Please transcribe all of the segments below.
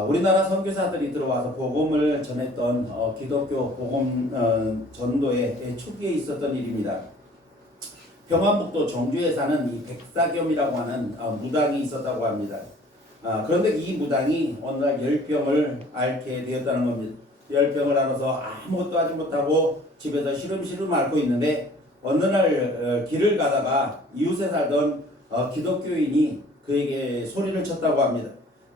우리나라 선교사들이 들어와서 복음을 전했던 기독교 복음 전도의 초기에 있었던 일입니다. 평안북도 정주에 사는 이 백사겸이라고 하는 무당이 있었다고 합니다. 그런데 이 무당이 어느 날 열병을 앓게 되었다는 겁니다. 열병을 앓아서 아무것도 하지 못하고 집에서 시름시름 앓고 있는데 어느 날 길을 가다가 이웃에 살던 기독교인이 그에게 소리를 쳤다고 합니다.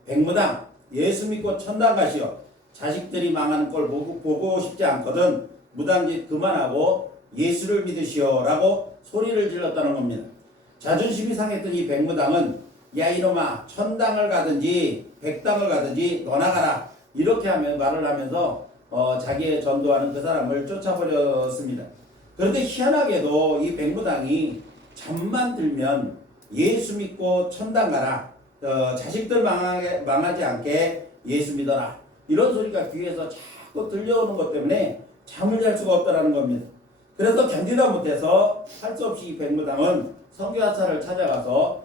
백무당, 예수 믿고 천당 가시오. 자식들이 망하는 걸 보고 싶지 않거든 무당짓 그만하고 예수를 믿으시오 라고 소리를 질렀다는 겁니다. 자존심이 상했던 이 백무당은 야 이놈아 천당을 가든지 백당을 가든지 너나 가라 이렇게 말을 하면서 자기의 전도하는 그 사람을 쫓아버렸습니다. 그런데 희한하게도 이 백무당이 잠만 들면 예수 믿고 천당 가라, 자식들 망하지 않게 예수 믿어라 이런 소리가 귀에서 자꾸 들려오는 것 때문에 잠을 잘 수가 없다는 겁니다. 그래서 견디다 못해서 할 수 없이 이 백무당은 선교사를 찾아가서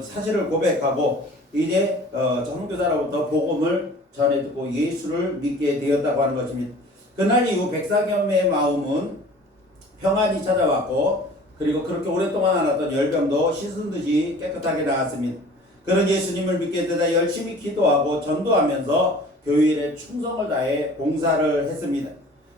사실을 고백하고 이제 선교사로부터 복음을 전해 듣고 예수를 믿게 되었다고 하는 것입니다. 그날 이후 백사겸의 마음은 평안이 찾아왔고 그리고 그렇게 오랫동안 앓았던 열병도 씻은 듯이 깨끗하게 나았습니다. 그런 예수님을 믿게 되다 열심히 기도하고 전도하면서 교회에 충성을 다해 봉사를 했습니다.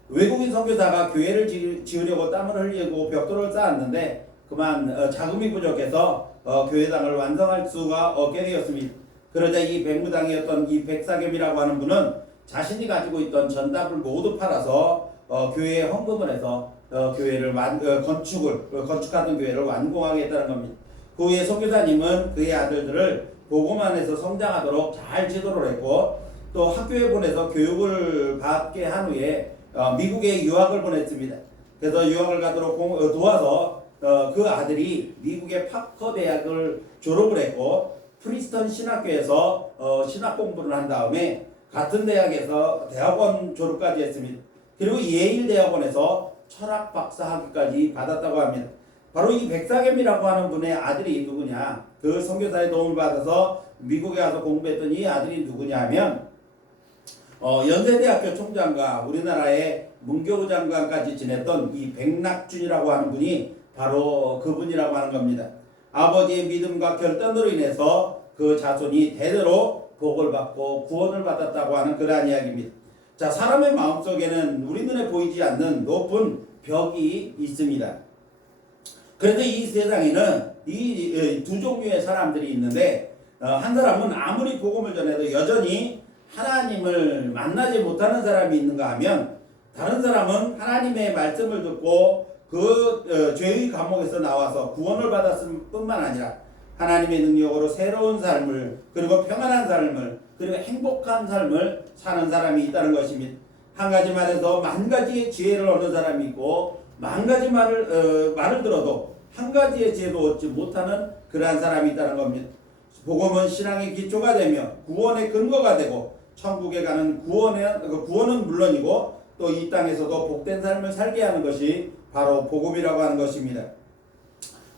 외국인 선교사가 교회를 지으려고 땀을 흘리고 벽돌을 쌓았는데 그만 자금이 부족해서 교회당을 완성할 수가 없게 되었습니다. 그러자 이 백무당이었던 이 백사겸이라고 하는 분은 자신이 가지고 있던 전답을 모두 팔아서 교회에 헌금을 해서 교회를 건축하던 교회를 완공하게 했다는 겁니다. 그 후에 선교사님은 그의 아들들을 복음 안에서 성장하도록 잘 지도를 했고 또 학교에 보내서 교육을 받게 한 후에 미국에 유학을 보냈습니다. 그래서 유학을 가도록 도와서 그 아들이 미국의 파커 대학을 졸업을 했고 프리스턴 신학교에서 신학 공부를 한 다음에 같은 대학에서 대학원 졸업까지 했습니다. 그리고 예일 대학원에서 철학 박사 학위까지 받았다고 합니다. 바로 이 백사겸이라고 하는 분의 아들이 누구냐, 그 선교사의 도움을 받아서 미국에 가서 공부했던 이 아들이 누구냐 하면 연세대학교 총장과 우리나라의 문교부 장관까지 지냈던 이 백낙준이라고 하는 분이 바로 그분이라고 하는 겁니다. 아버지의 믿음과 결단으로 인해서 그 자손이 대대로 복을 받고 구원을 받았다고 하는 그러한 이야기입니다. 자, 사람의 마음속에는 우리 눈에 보이지 않는 높은 벽이 있습니다. 그래서 이 세상에는 이 두 종류의 사람들이 있는데 한 사람은 아무리 복음을 전해도 여전히 하나님을 만나지 못하는 사람이 있는가 하면 다른 사람은 하나님의 말씀을 듣고 그 죄의 감옥에서 나와서 구원을 받았을 뿐만 아니라 하나님의 능력으로 새로운 삶을 그리고 평안한 삶을 그리고 행복한 삶을 사는 사람이 있다는 것입니다. 한 가지 말해서 만 가지의 지혜를 얻는 사람이 있고 만 가지 말을 들어도 한 가지의 지혜도 얻지 못하는 그러한 사람이 있다는 겁니다. 복음은 신앙의 기초가 되며 구원의 근거가 되고 천국에 가는 구원은 물론이고 또 이 땅에서도 복된 삶을 살게 하는 것이 바로 복음이라고 하는 것입니다.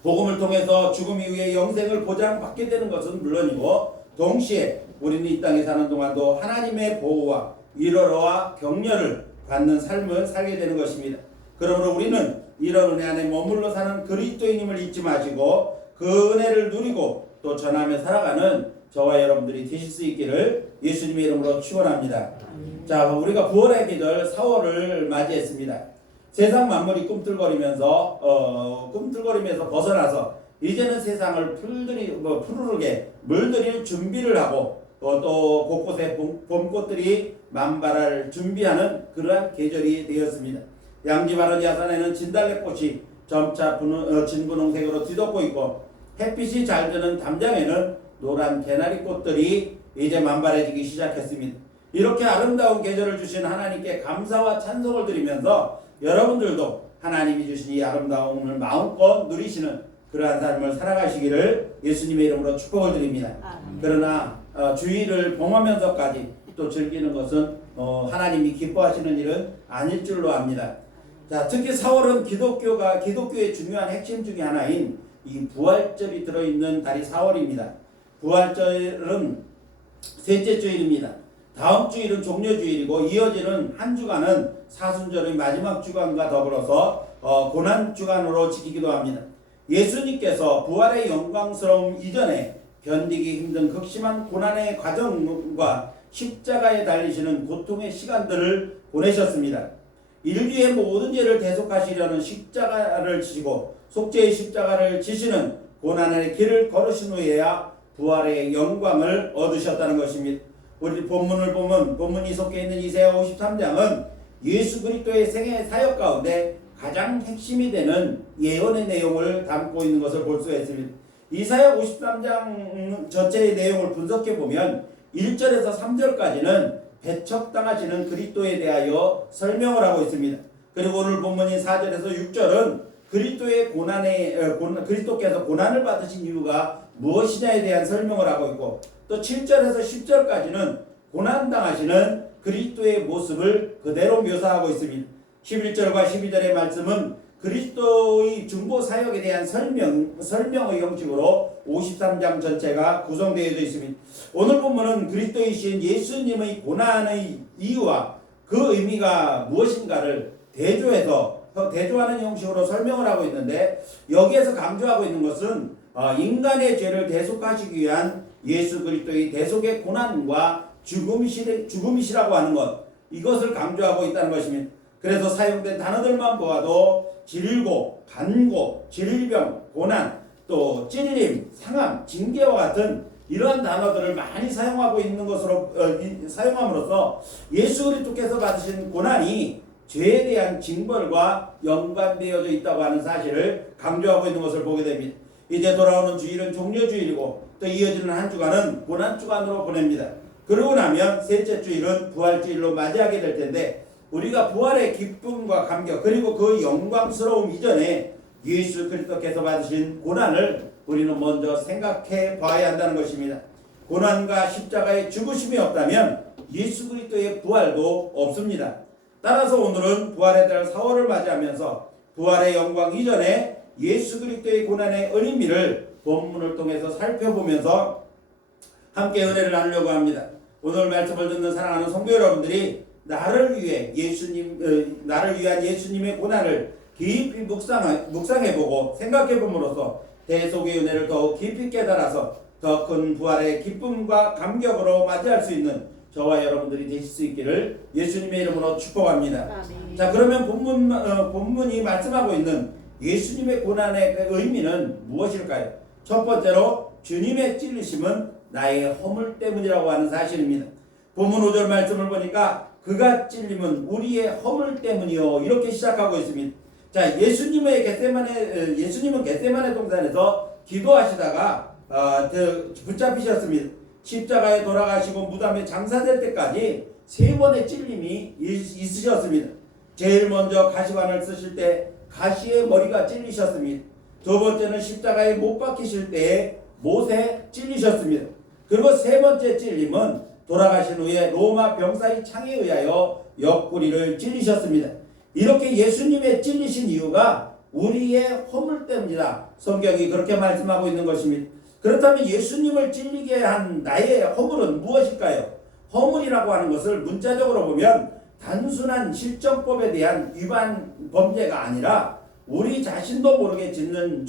복음을 통해서 죽음 이후에 영생을 보장받게 되는 것은 물론이고 동시에 우리는 이 땅에 사는 동안도 하나님의 보호와 위로와 격려를 받는 삶을 살게 되는 것입니다. 그러므로 우리는 이런 은혜 안에 머물러 사는 그리스도인임을 잊지 마시고 그 은혜를 누리고 또 전하며 살아가는 저와 여러분들이 되실 수 있기를 예수님의 이름으로 축원합니다. 자, 우리가 부활의 계절 4월을 맞이했습니다. 세상 만물이 꿈틀거리면서 벗어나서 이제는 세상을 푸르르게 물들일 준비를 하고 또 곳곳에 봄꽃들이 만발할 준비하는 그러한 계절이 되었습니다. 양지바른 야산에는 진달래꽃이 점차 진분홍색으로 뒤덮고 있고 햇빛이 잘 드는 담장에는 노란 개나리꽃들이 이제 만발해지기 시작했습니다. 이렇게 아름다운 계절을 주신 하나님께 감사와 찬송을 드리면서 여러분들도 하나님이 주신 이 아름다움을 마음껏 누리시는 그러한 삶을 살아가시기를 예수님의 이름으로 축복을 드립니다. 그러나 주의를 범하면서까지 또 즐기는 것은 하나님이 기뻐하시는 일은 아닐 줄로 압니다. 자, 특히 4월은 기독교의 중요한 핵심 중에 하나인 이 부활절이 들어있는 달이 4월입니다. 부활절은 셋째 주일입니다. 다음 주일은 종려주일이고 이어지는 한 주간은 사순절의 마지막 주간과 더불어서 고난주간으로 지키기도 합니다. 예수님께서 부활의 영광스러움 이전에 견디기 힘든 극심한 고난의 과정과 십자가에 달리시는 고통의 시간들을 보내셨습니다. 인류의 모든 죄를 대속하시려는 십자가를 지시고 속죄의 십자가를 지시는 고난의 길을 걸으신 후에야 부활의 영광을 얻으셨다는 것입니다. 우리 본문을 보면 본문이 속해 있는 이사야 53장은 예수 그리스도의 생애 사역 가운데 가장 핵심이 되는 예언의 내용을 담고 있는 것을 볼 수가 있습니다. 이사야 53장 전체의 내용을 분석해 보면 1절에서 3절까지는 배척당하시는 그리스도에 대하여 설명을 하고 있습니다. 그리고 오늘 본문인 4절에서 6절은 그리스도께서 고난을 받으신 이유가 무엇이냐에 대한 설명을 하고 있고, 또 7절에서 10절까지는 고난당하시는 그리스도의 모습을 그대로 묘사하고 있습니다. 11절과 12절의 말씀은 그리스도의 중보 사역에 대한 설명의 형식으로 53장 전체가 구성되어 있습니다. 오늘 본문은 그리스도이신 예수님의 고난의 이유와 그 의미가 무엇인가를 대조하는 형식으로 설명을 하고 있는데, 여기에서 강조하고 있는 것은 인간의 죄를 대속하시기 위한 예수 그리스도의 대속의 고난과 죽음이시라고 하는 것, 이것을 강조하고 있다는 것입니다. 그래서 사용된 단어들만 보아도 질고, 간고, 질병, 고난, 또 찔림, 상함, 징계와 같은 이러한 단어들을 많이 사용하고 있는 것으로 사용함으로써 예수 그리스도께서 받으신 고난이 죄에 대한 징벌과 연관되어져 있다고 하는 사실을 강조하고 있는 것을 보게 됩니다. 이제 돌아오는 주일은 종려주일이고 또 이어지는 한 주간은 고난주간으로 보냅니다. 그러고 나면 셋째 주일은 부활주일로 맞이하게 될 텐데, 우리가 부활의 기쁨과 감격 그리고 그 영광스러움 이전에 예수 그리스도께서 받으신 고난을 우리는 먼저 생각해 봐야 한다는 것입니다. 고난과 십자가의 죽으심이 없다면 예수 그리스도의 부활도 없습니다. 따라서 오늘은 부활의 달 4월을 맞이하면서 부활의 영광 이전에 예수 그리스도의 고난의 의미를 본문을 통해서 살펴보면서 함께 은혜를 나누려고 합니다. 오늘 말씀을 듣는 사랑하는 성도 여러분들이 나를 위한 예수님의 고난을 깊이 묵상해보고 생각해봄으로써 대속의 은혜를 더욱 깊이 깨달아서 더 큰 부활의 기쁨과 감격으로 맞이할 수 있는 저와 여러분들이 되실 수 있기를 예수님의 이름으로 축복합니다. 아멘. 자, 그러면 본문이 말씀하고 있는 예수님의 고난의 의미는 무엇일까요? 첫 번째로 주님의 찔리심은 나의 허물 때문이라고 하는 사실입니다. 본문 5절 말씀을 보니까 그가 찔림은 우리의 허물 때문이요, 이렇게 시작하고 있습니다. 자, 예수님은 겟세마네 동산에서 기도하시다가 붙잡히셨습니다. 십자가에 돌아가시고 무덤에 장사될 때까지 3번의 찔림이 있으셨습니다. 제일 먼저 가시관을 쓰실 때 가시의 머리가 찔리셨습니다. 두 번째는 십자가에 못 박히실 때에 못에 찔리셨습니다. 그리고 세 번째 찔림은 돌아가신 후에 로마 병사의 창에 의하여 옆구리를 찔리셨습니다. 이렇게 예수님의 찔리신 이유가 우리의 허물 때문이다, 성경이 그렇게 말씀하고 있는 것입니다. 그렇다면 예수님을 찔리게 한 나의 허물은 무엇일까요? 허물이라고 하는 것을 문자적으로 보면 단순한 실정법에 대한 위반 범죄가 아니라 우리 자신도 모르게 짓는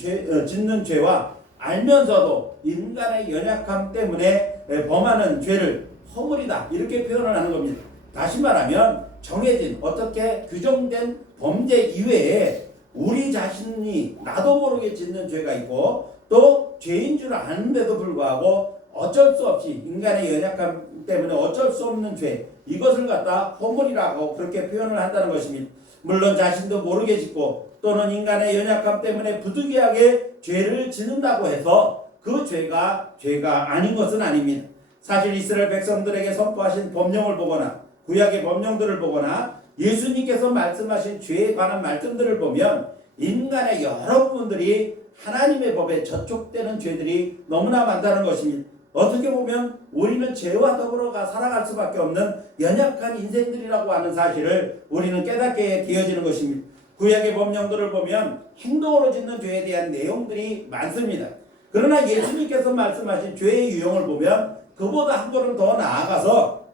죄와 알면서도 인간의 연약함 때문에 범하는 죄를 허물이다, 이렇게 표현을 하는 겁니다. 다시 말하면 정해진 어떻게 규정된 범죄 이외에 우리 자신이 나도 모르게 짓는 죄가 있고, 또 죄인 줄 아는데도 불구하고 어쩔 수 없이 인간의 연약함 때문에 어쩔 수 없는 죄, 이것을 갖다 허물이라고 그렇게 표현을 한다는 것입니다. 물론 자신도 모르게 짓고 또는 인간의 연약함 때문에 부득이하게 죄를 짓는다고 해서 그 죄가 아닌 것은 아닙니다. 사실 이스라엘 백성들에게 선포하신 법령을 보거나 구약의 법령들을 보거나 예수님께서 말씀하신 죄에 관한 말씀들을 보면 인간의 여러 부분들이 하나님의 법에 저촉되는 죄들이 너무나 많다는 것입니다. 어떻게 보면 우리는 죄와 더불어 살아갈 수밖에 없는 연약한 인생들이라고 하는 사실을 우리는 깨닫게 되어지는 것입니다. 구약의 법령들을 보면 행동으로 짓는 죄에 대한 내용들이 많습니다. 그러나 예수님께서 말씀하신 죄의 유형을 보면 그보다 한 걸음 더 나아가서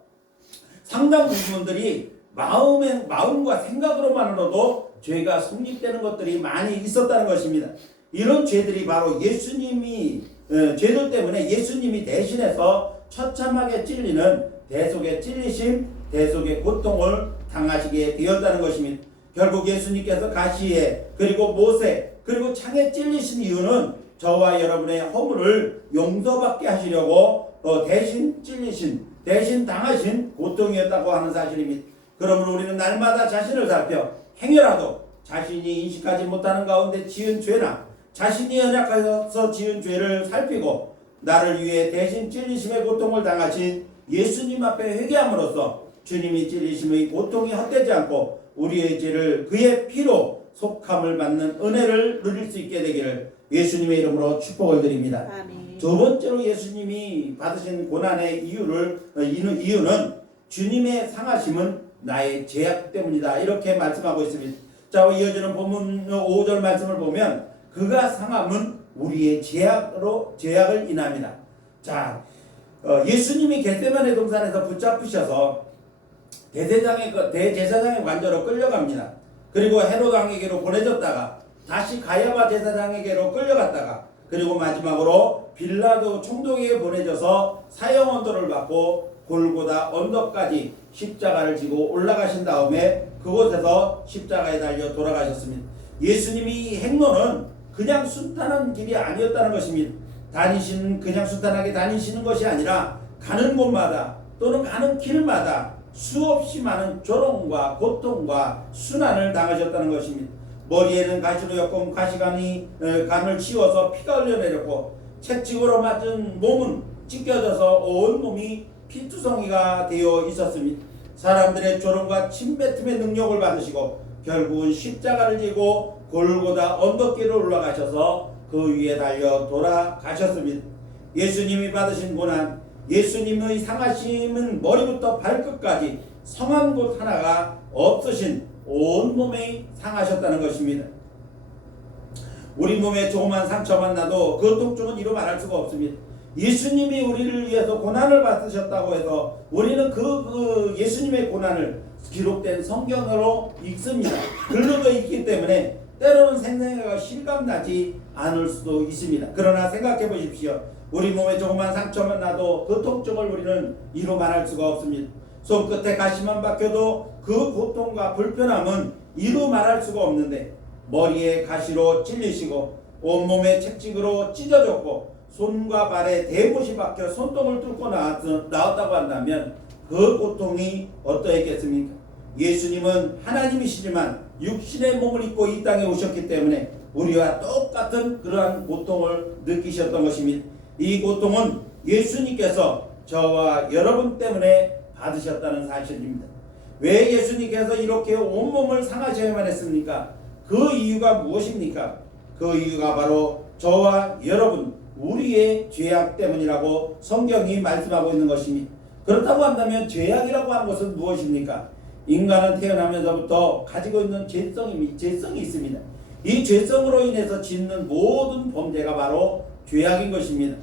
상당 부분들이 마음과 생각으로만으로도 죄가 성립되는 것들이 많이 있었다는 것입니다. 이런 죄들이 바로 죄들 때문에 예수님이 대신해서 처참하게 찔리는 대속의 찔리심, 대속의 고통을 당하시게 되었다는 것입니다. 결국 예수님께서 가시에 그리고 못에 그리고 창에 찔리신 이유는 저와 여러분의 허물을 용서받게 하시려고 대신 찔리신, 대신 당하신 고통이었다고 하는 사실입니다. 그러므로 우리는 날마다 자신을 살펴 행여라도 자신이 인식하지 못하는 가운데 지은 죄나 자신이 연약해서 지은 죄를 살피고 나를 위해 대신 찔리심의 고통을 당하신 예수님 앞에 회개함으로써 주님이 찔리심의 고통이 헛되지 않고 우리의 죄를 그의 피로 속함을 받는 은혜를 누릴 수 있게 되기를 예수님의 이름으로 축복을 드립니다. 아멘. 두 번째로 예수님이 받으신 고난의 이유는 주님의 상하심은 나의 죄악 때문이다. 이렇게 말씀하고 있습니다. 자, 이어지는 본문 5절 말씀을 보면 그가 상함은 우리의 죄악을 인합니다. 자, 예수님이 겟세마네 동산에서 붙잡히셔서 대제사장의 관저로 끌려갑니다. 그리고 헤롯 왕에게로 보내졌다가 다시 가야바 제사장에게로 끌려갔다가 그리고 마지막으로 빌라도 총독에게 보내져서 사형 언도를 받고 골고다 언덕까지 십자가를 지고 올라가신 다음에 그곳에서 십자가에 달려 돌아가셨습니다. 예수님이 행로는 그냥 순탄한 길이 아니었다는 것입니다. 그냥 순탄하게 다니시는 것이 아니라 가는 곳마다 또는 가는 길마다 수없이 많은 조롱과 고통과 순환을 당하셨다는 것입니다. 머리에는 가시로 엮은 간을 치워서 피가 흘러내렸고 채찍으로 맞은 몸은 찢겨져서 온 몸이 피투성이가 되어 있었습니다. 사람들의 조롱과 침뱉음의 능력을 받으시고 결국은 십자가를 지고 골고다 언덕길을 올라가셔서 그 위에 달려 돌아가셨습니다. 예수님이 받으신 고난, 예수님의 상하심은 머리부터 발끝까지 성한 곳 하나가 없으신 온몸에 상하셨다는 것입니다. 우리 몸에 조그만 상처만 나도 그 통증은 이루 말할 수가 없습니다. 예수님이 우리를 위해서 고난을 받으셨다고 해서 우리는 그 예수님의 고난을 기록된 성경으로 읽습니다. 글로도 읽기 때문에 때로는 생생하게 실감나지 않을 수도 있습니다. 그러나 생각해 보십시오. 우리 몸에 조그만 상처만 나도 그 통증을 우리는 이루 말할 수가 없습니다. 손끝에 가시만 박혀도 그 고통과 불편함은 이루 말할 수가 없는데 머리에 가시로 찔리시고 온몸에 채찍으로 찢어졌고 손과 발에 대못이 박혀 손톱을 뚫고 나왔다고 한다면 그 고통이 어떠했겠습니까? 예수님은 하나님이시지만 육신의 몸을 입고 이 땅에 오셨기 때문에 우리와 똑같은 그러한 고통을 느끼셨던 것입니다. 이 고통은 예수님께서 저와 여러분 때문에 받으셨다는 사실입니다. 왜 예수님께서 이렇게 온몸을 상하셔야만 했습니까? 그 이유가 무엇입니까? 그 이유가 바로 저와 여러분 우리의 죄악 때문이라고 성경이 말씀하고 있는 것입니다. 그렇다고 한다면 죄악이라고 하는 것은 무엇입니까? 인간은 태어나면서부터 가지고 있는 죄성이 있습니다. 이 죄성으로 인해서 짓는 모든 범죄가 바로 죄악인 것입니다.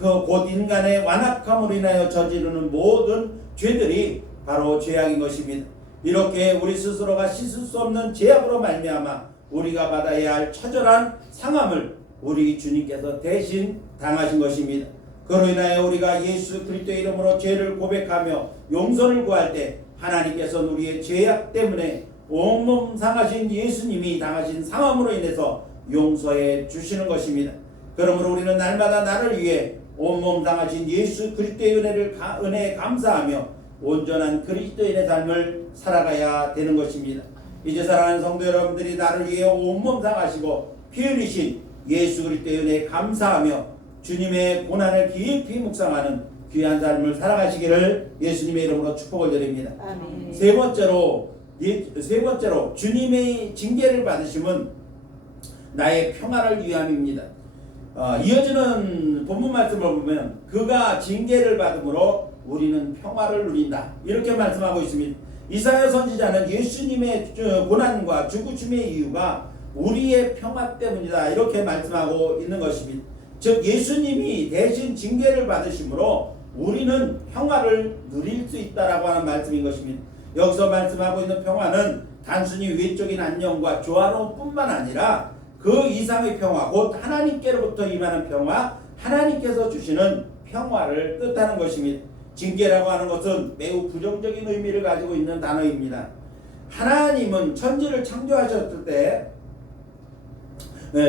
곧 인간의 완악함으로 인하여 저지르는 모든 죄들이 바로 죄악인 것입니다. 이렇게 우리 스스로가 씻을 수 없는 죄악으로 말미암아 우리가 받아야 할 처절한 상함을 우리 주님께서 대신 당하신 것입니다. 그로 인하여 우리가 예수 그리스도의 이름으로 죄를 고백하며 용서를 구할 때 하나님께서 우리의 죄악 때문에 온몸 상하신 예수님이 당하신 상함으로 인해서 용서해 주시는 것입니다. 그러므로 우리는 날마다 나를 위해 온몸 당하신 예수 그리스도의 은혜에 감사하며 온전한 그리스도인의 삶을 살아가야 되는 것입니다. 이제 사랑하는 성도 여러분들이 나를 위해 온몸 당하시고 피 흘리신 예수 그리스도의 은혜에 감사하며 주님의 고난을 깊이 묵상하는 귀한 삶을 살아가시기를 예수님의 이름으로 축복을 드립니다. 아멘. 세 번째로 주님의 징계를 받으심은 나의 평화를 위함입니다. 이어지는 본문 말씀을 보면 그가 징계를 받음으로 우리는 평화를 누린다 이렇게 말씀하고 있습니다. 이사야 선지자는 예수님의 고난과 죽으심의 이유가 우리의 평화 때문이다 이렇게 말씀하고 있는 것입니다. 즉 예수님이 대신 징계를 받으심으로 우리는 평화를 누릴 수 있다라고 하는 말씀인 것입니다. 여기서 말씀하고 있는 평화는 단순히 외적인 안녕과 조화로움뿐만 아니라 그 이상의 평화, 곧 하나님께로부터 임하는 평화, 하나님께서 주시는 평화를 뜻하는 것입니다. 징계라고 하는 것은 매우 부정적인 의미를 가지고 있는 단어입니다. 하나님은 천지를 창조하셨을 때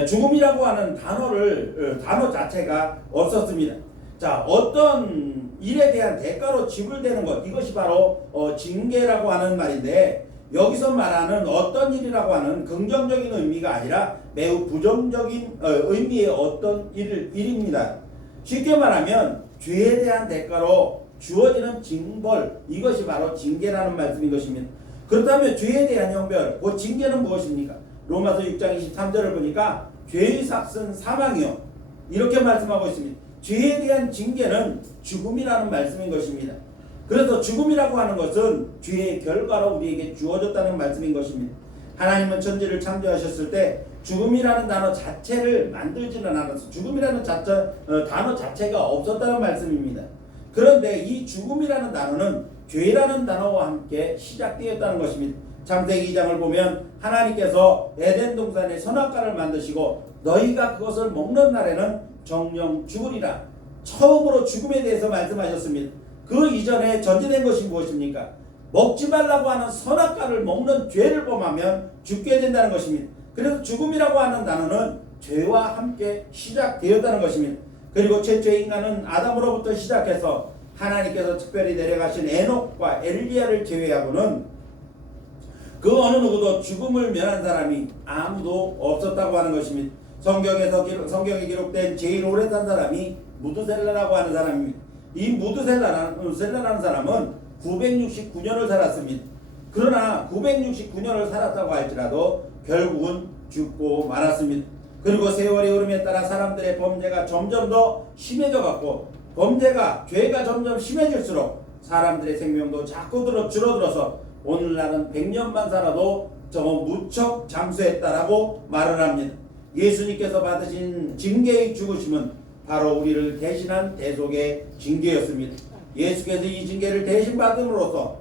죽음이라고 하는 단어 자체가 없었습니다. 자, 어떤 일에 대한 대가로 지불되는 것, 이것이 바로 징계라고 하는 말인데, 여기서 말하는 어떤 일이라고 하는 긍정적인 의미가 아니라 매우 부정적인 의미의 어떤 일입니다. 쉽게 말하면 죄에 대한 대가로 주어지는 징벌, 이것이 바로 징계라는 말씀인 것입니다. 그렇다면 죄에 대한 형벌, 그 징계는 무엇입니까? 로마서 6장 23절을 보니까 죄의 삭은 사망이요, 이렇게 말씀하고 있습니다. 죄에 대한 징계는 죽음이라는 말씀인 것입니다. 그래서 죽음이라고 하는 것은 죄의 결과로 우리에게 주어졌다는 말씀인 것입니다. 하나님은 천지를 창조하셨을 때 죽음이라는 단어 자체를 만들지는 않았어요. 죽음이라는 단어 자체가 없었다는 말씀입니다. 그런데 이 죽음이라는 단어는 죄라는 단어와 함께 시작되었다는 것입니다. 창세기 2장을 보면 하나님께서 에덴 동산에 선악과를 만드시고 너희가 그것을 먹는 날에는 정령 죽으리라. 처음으로 죽음에 대해서 말씀하셨습니다. 그 이전에 전제된 것이 무엇입니까? 먹지 말라고 하는 선악과를 먹는 죄를 범하면 죽게 된다는 것입니다. 그래서 죽음이라고 하는 단어는 죄와 함께 시작되었다는 것입니다. 그리고 최초의 인간은 아담으로부터 시작해서 하나님께서 특별히 내려가신 에녹과 엘리야를 제외하고는 그 어느 누구도 죽음을 면한 사람이 아무도 없었다고 하는 것입니다. 성경에 기록된 제일 오래 산 사람이 무드셀라라고 하는 사람입니다. 이 무드셀라라는 사람은 969년을 살았습니다. 그러나 969년을 살았다고 할지라도 결국은 죽고 말았습니다. 그리고 세월이 흐름에 따라 사람들의 범죄가 점점 더 심해져 갔고, 죄가 점점 심해질수록 사람들의 생명도 자꾸 줄어들어서 오늘날은 100년만 살아도 무척 잠수했다라고 말을 합니다. 예수님께서 받으신 징계의 죽으심은 바로 우리를 대신한 대속의 징계였습니다. 예수께서 이 징계를 대신 받음으로써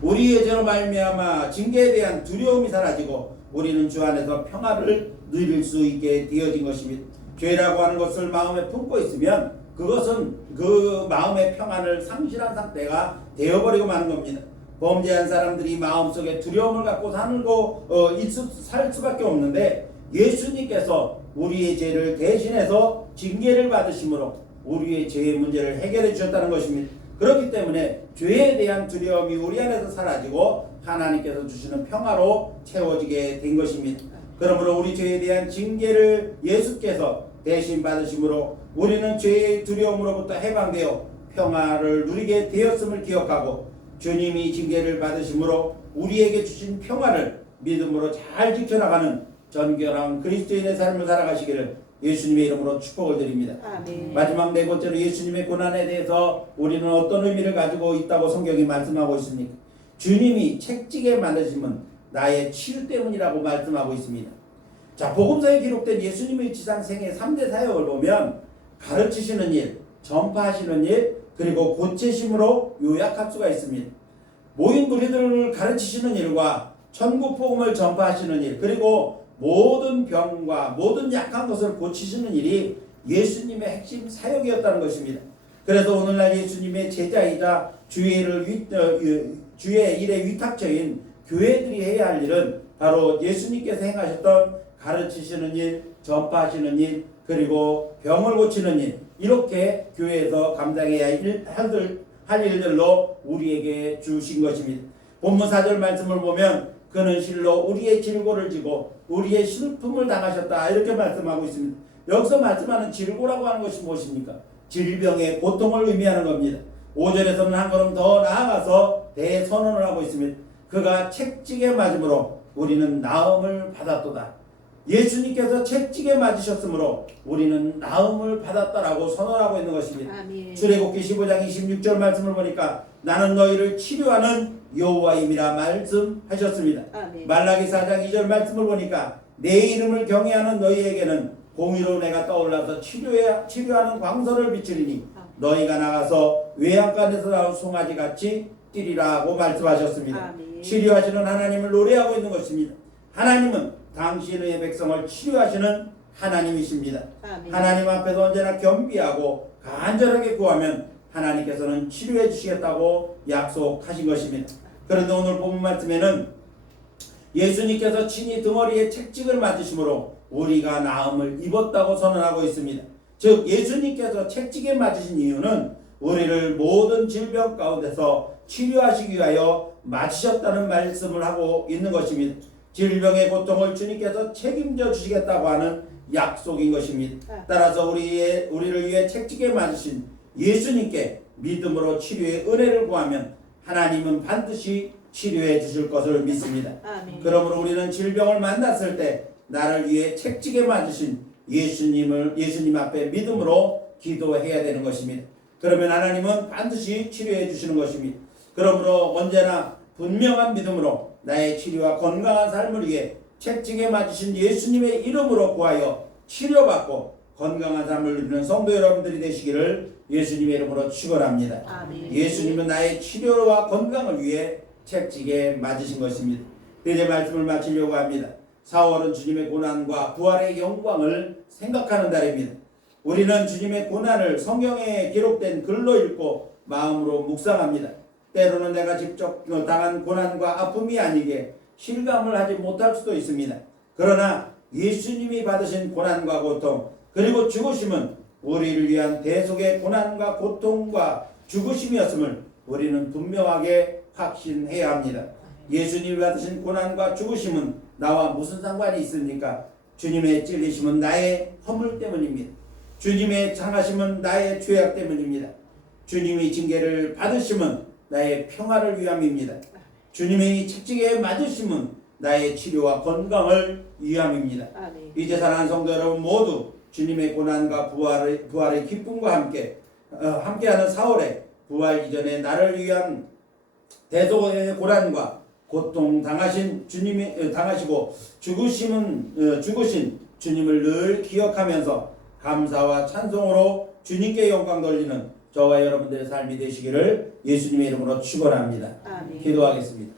우리의 죄로 말미암아 징계에 대한 두려움이 사라지고 우리는 주 안에서 평화를 누릴 수 있게 되어진 것입니다. 죄라고 하는 것을 마음에 품고 있으면 그것은 그 마음의 평안을 상실한 상태가 되어버리고 마는 겁니다. 범죄한 사람들이 마음속에 두려움을 갖고 살 수밖에 없는데, 예수님께서 우리의 죄를 대신해서 징계를 받으심으로 우리의 죄의 문제를 해결해 주셨다는 것입니다. 그렇기 때문에 죄에 대한 두려움이 우리 안에서 사라지고 하나님께서 주시는 평화로 채워지게 된 것입니다. 그러므로 우리 죄에 대한 징계를 예수께서 대신 받으심으로 우리는 죄의 두려움으로부터 해방되어 평화를 누리게 되었음을 기억하고, 주님이 징계를 받으심으로 우리에게 주신 평화를 믿음으로 잘 지켜나가는 정결한 그리스도인의 삶을 살아가시기를 예수님의 이름으로 축복을 드립니다. 아멘. 마지막 네 번째로 예수님의 고난에 대해서 우리는 어떤 의미를 가지고 있다고 성경이 말씀하고 있습니까? 주님이 채찍에 만드심은 나의 치유 때문이라고 말씀하고 있습니다. 자, 복음서에 기록된 예수님의 지상생애 3대 사역을 보면 가르치시는 일, 전파하시는 일, 그리고 고치심으로 요약할 수가 있습니다. 모인 무리들을 가르치시는 일과 천국 복음을 전파하시는 일, 그리고 모든 병과 모든 약한 것을 고치시는 일이 예수님의 핵심 사역이었다는 것입니다. 그래서 오늘날 예수님의 제자이자 주의 일에 위탁처인 교회들이 해야 할 일은 바로 예수님께서 행하셨던 가르치시는 일, 전파하시는 일, 그리고 병을 고치는 일, 이렇게 교회에서 감당해야 할 일들로 우리에게 주신 것입니다. 본문 4절 말씀을 보면 그는 실로 우리의 질고를 지고 우리의 슬픔을 당하셨다, 이렇게 말씀하고 있습니다. 여기서 말씀하는 질고라고 하는 것이 무엇입니까? 질병의 고통을 의미하는 겁니다. 5절에서는 한 걸음 더 나아가서 대선언을 하고 있습니다. 그가 채찍에 맞음으로 우리는 나음을 받았도다. 예수님께서 채찍에 맞으셨으므로 우리는 나음을 받았다라고 선언하고 있는 것입니다. 아멘. 출애굽기 15장 26절 말씀을 보니까 나는 너희를 치료하는 여호와임이라 말씀하셨습니다. 아멘. 말라기 4장 2절 말씀을 보니까 내 이름을 경외하는 너희에게는 공의로 내가 떠올라서 치료하는 광선을 비추리니 너희가 나가서 외양간에서 나온 송아지 같이 뛰리라고 말씀하셨습니다. 아멘. 치료하시는 하나님을 노래하고 있는 것입니다. 하나님은 당신의 백성을 치료하시는 하나님이십니다. 아멘. 하나님 앞에서 언제나 겸비하고 간절하게 구하면 하나님께서는 치료해 주시겠다고 약속하신 것입니다. 그런데 오늘 본문 말씀에는 예수님께서 친히 등허리에 채찍을 맞으심으로 우리가 나음을 입었다고 선언하고 있습니다. 즉 예수님께서 채찍에 맞으신 이유는 우리를 모든 질병 가운데서 치료하시기 위하여 맞으셨다는 말씀을 하고 있는 것입니다. 질병의 고통을 주님께서 책임져 주시겠다고 하는 약속인 것입니다. 따라서 우리를 위해 채찍에 맞으신 예수님께 믿음으로 치료의 은혜를 구하면 하나님은 반드시 치료해 주실 것을 믿습니다. 아멘. 그러므로 우리는 질병을 만났을 때 나를 위해 채찍에 맞으신 예수님 앞에 믿음으로 기도해야 되는 것입니다. 그러면 하나님은 반드시 치료해 주시는 것입니다. 그러므로 언제나 분명한 믿음으로 나의 치료와 건강한 삶을 위해 채찍에 맞으신 예수님의 이름으로 구하여 치료받고 건강한 삶을 누리는 성도 여러분들이 되시기를 예수님의 이름으로 축원합니다. 아멘. 예수님은 나의 치료와 건강을 위해 채찍에 맞으신 것입니다. 이제 말씀을 마치려고 합니다. 4월은 주님의 고난과 부활의 영광을 생각하는 달입니다. 우리는 주님의 고난을 성경에 기록된 글로 읽고 마음으로 묵상합니다. 때로는 내가 직접 당한 고난과 아픔이 아니게 실감을 하지 못할 수도 있습니다. 그러나 예수님이 받으신 고난과 고통 그리고 죽으심은 우리를 위한 대속의 고난과 고통과 죽으심이었음을 우리는 분명하게 확신해야 합니다. 예수님이 받으신 고난과 죽으심은 나와 무슨 상관이 있습니까? 주님의 찔리심은 나의 허물 때문입니다. 주님의 상하심은 나의 죄악 때문입니다. 주님이 징계를 받으심은 나의 평화를 위함입니다. 주님의 채찍에 맞으심은 나의 치료와 건강을 위함입니다. 아멘. 이제 사랑하는 성도 여러분 모두 주님의 고난과 부활의 기쁨과 함께하는 4월에 부활 이전에 나를 위한 대속의 고난과 고통 당하신 당하시고 죽으신 주님을 늘 기억하면서 감사와 찬송으로 주님께 영광 돌리는 저와 여러분들의 삶이 되시기를 예수님의 이름으로 축원합니다. 아멘. 기도하겠습니다.